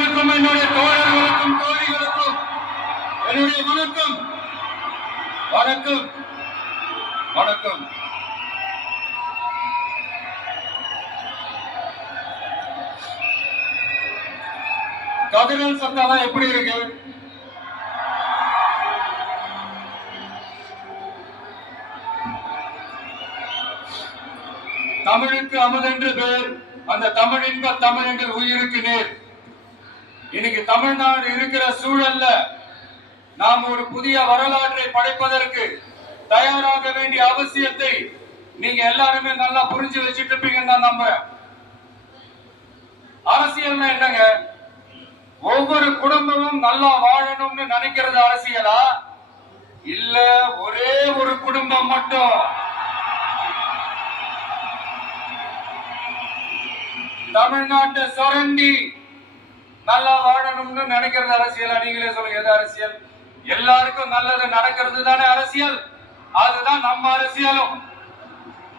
என்னுடைய தோழர்களுக்கும் தோழிகளுக்கும் என்னுடைய வணக்கம் வணக்கம் வணக்கம். கதிரல் சத்தம் எப்படி இருக்கு? தமிழுக்கு அமுதென்று பேர், அந்த தமிழின்ப தமிழங்கள் உயிருக்கு நேர். இன்னைக்கு தமிழ்நாடு இருக்கிற சூழல்ல நாம் ஒரு புதிய வரலாற்றை படைப்பதற்கு தயாராக வேண்டிய அவசியத்தை நீங்க எல்லாருமே நல்லா புரிஞ்சு வச்சுட்டு இருப்பீங்கன்னு நான் நம்புறேன். அரசியல்னா என்னங்க? ஒவ்வொரு குடும்பமும் நல்லா வாழணும்னு நினைக்கிறது அரசியலா? இல்ல ஒரே ஒரு குடும்பம் மட்டும் தமிழ்நாட்டை சுரண்டி நல்லா வாழணும்னு நினைக்கிறது அரசியலா? நீங்களே சொல்லுங்க, எது அரசியல்? எல்லாருக்கும் நல்லது நடக்கிறது தானே அரசியல். அதுதான் நம்ம அரசியலும்.